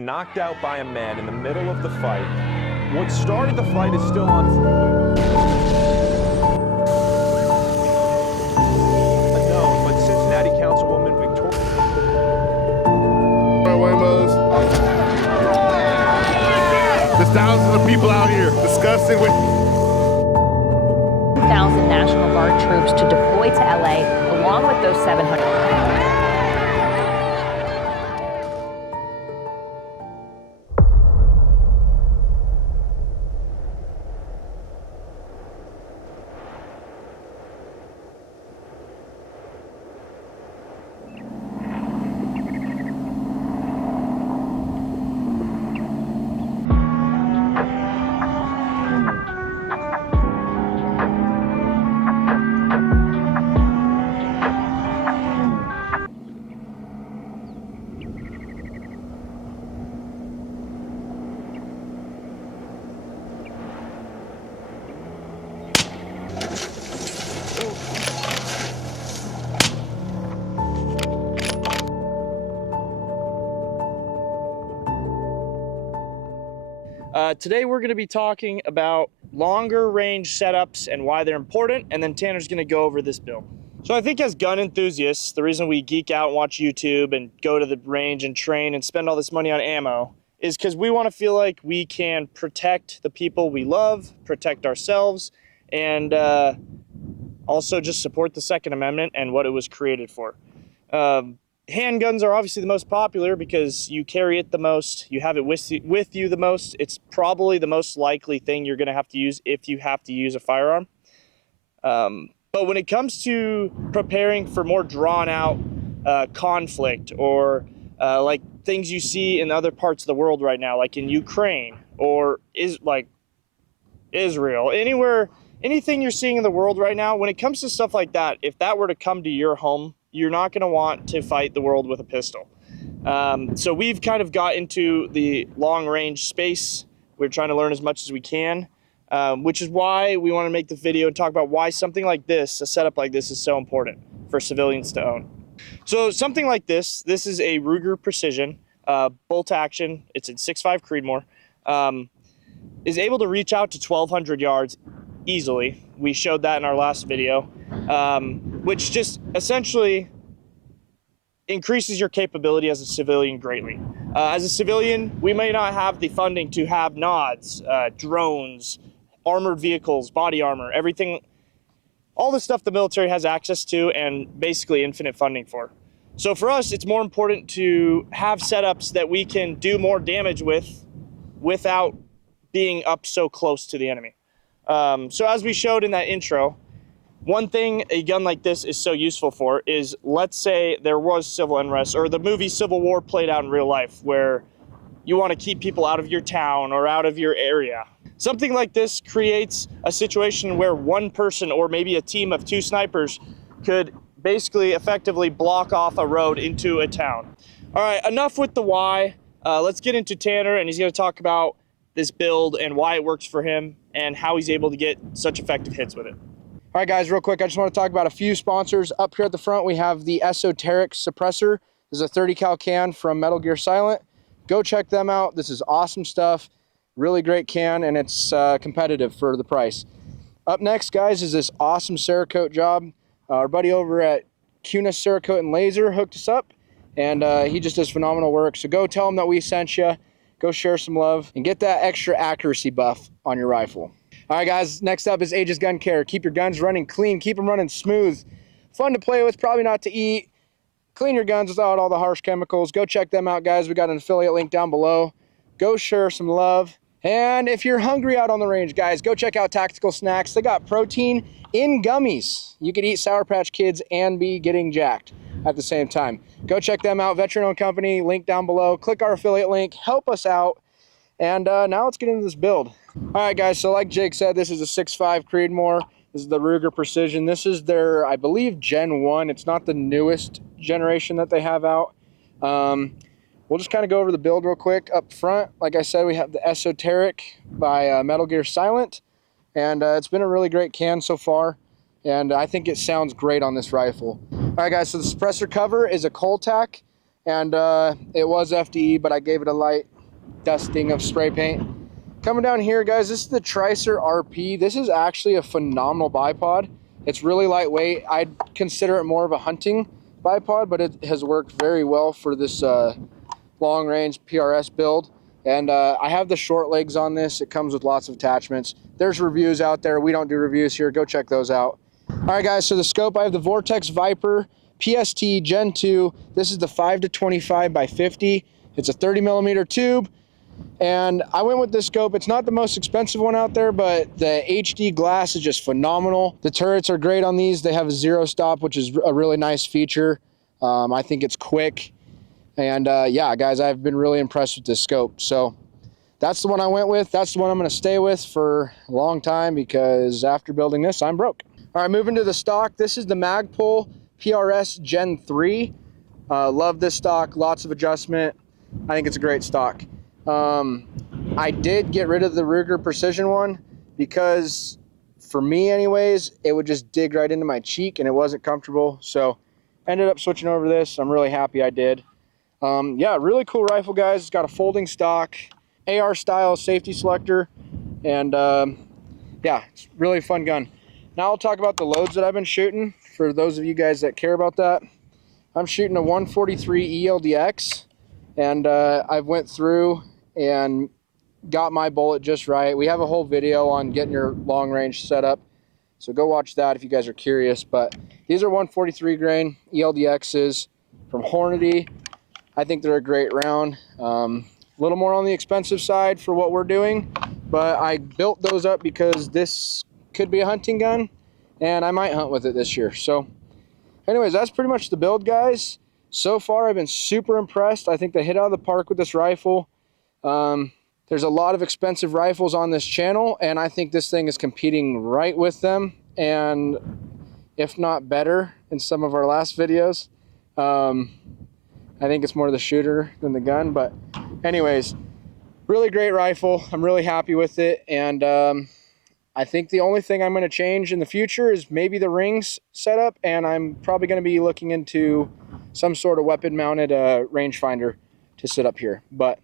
Knocked out by a man in the middle of the fight. What started the fight is still unproven. Unknown, but Cincinnati Councilwoman Victoria. There's thousands of people out here discussing with 1,000 National Guard troops to deploy to LA, along with those 700. Today we're going to be talking about longer range setups and why they're important, and then Tanner's going to go over this build. So I think as gun enthusiasts, the reason we geek out and watch YouTube and go to the range and train and spend all this money on ammo is because we want to feel like we can protect the people we love, protect ourselves, and also just support the Second Amendment and what it was created for. Handguns are obviously the most popular because you carry it the most, you have it with you the most. It's probably the most likely thing you're going to have to use if you have to use a firearm. But when it comes to preparing for more drawn out conflict or like things you see in other parts of the world right now, like in Ukraine or Israel, anything you're seeing in the world right now, when it comes to stuff like that, if that were to come to your home, you're not going to want to fight the world with a pistol. So we've kind of got into the long range space. We're trying to learn as much as we can, which is why we want to make the video and talk about why something like this, a setup like this, is so important for civilians to own. So something like this is a Ruger Precision bolt action. It's in 6.5 Creedmoor. Is able to reach out to 1,200 yards easily. We showed that in our last video, which just essentially increases your capability as a civilian greatly. As a civilian, we may not have the funding to have nods, drones, armored vehicles, body armor, everything, all the stuff the military has access to and basically infinite funding for. So for us, it's more important to have setups that we can do more damage with without being up so close to the enemy. So as we showed in that intro, one thing a gun like this is so useful for is, let's say there was civil unrest or the movie Civil War played out in real life where you want to keep people out of your town or out of your area. Something like this creates a situation where one person or maybe a team of 2 snipers could basically effectively block off a road into a town. All right, enough with the why. Let's get into Tanner, and he's going to talk about this build and why it works for him and how he's able to get such effective hits with it. All right, guys, real quick, I just want to talk about a few sponsors. Up here at the front, we have the Esoteric Suppressor. This is a 30 cal can from Metal Gear Silent. Go check them out. This is awesome stuff. Really great can, and it's competitive for the price. Up next, guys, is this awesome Cerakote job. Our buddy over at Kuna Cerakote and Laser hooked us up, and he just does phenomenal work. So go tell him that we sent you. Go share some love and get that extra accuracy buff on your rifle. All right, guys, next up is Aegis Gun Care. Keep your guns running clean. Keep them running smooth. Fun to play with, probably not to eat. Clean your guns without all the harsh chemicals. Go check them out, guys. We got an affiliate link down below. Go share some love. And if you're hungry out on the range, guys, go check out Tactical Snacks. They got protein in gummies. You could eat Sour Patch Kids and be getting jacked at the same time. Go check them out. Veteran-owned company, link down below. Click our affiliate link. Help us out. And now let's get into this build. All right, guys, so like Jake said, this is a 6.5 Creedmoor. This is the Ruger Precision. This is their, I believe, Gen 1. It's not the newest generation that they have out. We'll just kind of go over the build real quick. Up front, like I said, we have the Esoteric by Metal Gear Silent. And it's been a really great can so far. And I think it sounds great on this rifle. All right, guys, so the suppressor cover is a Coltac. and it was FDE, but I gave it a light dusting of spray paint. Coming down here, guys, this is the Tricer RP. This is actually a phenomenal bipod. It's really lightweight. I'd consider it more of a hunting bipod, but it has worked very well for this long range PRS build. And I have the short legs on this. It comes with lots of attachments. There's reviews out there. We don't do reviews here. Go check those out. All right, guys, so the scope, I have the Vortex Viper PST Gen 2. This is the 5-25 by 50. It's a 30 millimeter tube. And I went with this scope. It's not the most expensive one out there, but the HD glass is just phenomenal. The turrets are great on these. They have a 0 stop, which is a really nice feature. I think it's quick. And yeah, guys, I've been really impressed with this scope. So that's the one I went with. That's the one I'm gonna stay with for a long time because after building this, I'm broke. All right, moving to the stock. This is the Magpul PRS Gen 3. Love this stock, lots of adjustment. I think it's a great stock. I did get rid of the Ruger Precision one because for me anyways, it would just dig right into my cheek and it wasn't comfortable. So ended up switching over to this. I'm really happy I did. Yeah, really cool rifle, guys. It's got a folding stock, AR style safety selector, and yeah, it's really a fun gun. Now I'll talk about the loads that I've been shooting for those of you guys that care about that. I'm shooting a 143 ELDX, and I've went through and got my bullet just right. We have a whole video on getting your long range set up, so go watch that if you guys are curious. But these are 143 grain ELDXs from Hornady. I think they're a great round. A little more on the expensive side for what we're doing, but I built those up because this could be a hunting gun and I might hunt with it this year. So anyways, that's pretty much the build, guys. So far, I've been super impressed. I think they hit out of the park with this rifle. There's a lot of expensive rifles on this channel, and I think this thing is competing right with them, and if not better in some of our last videos. I think it's more the shooter than the gun, but anyways, really great rifle. I'm really happy with it, and I think the only thing I'm going to change in the future is maybe the rings setup, and I'm probably going to be looking into some sort of weapon-mounted rangefinder to sit up here. But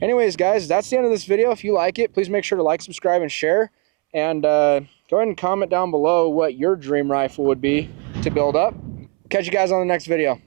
anyways, guys, that's the end of this video. If you like it, please make sure to like, subscribe, and share. And go ahead and comment down below what your dream rifle would be to build up. Catch you guys on the next video.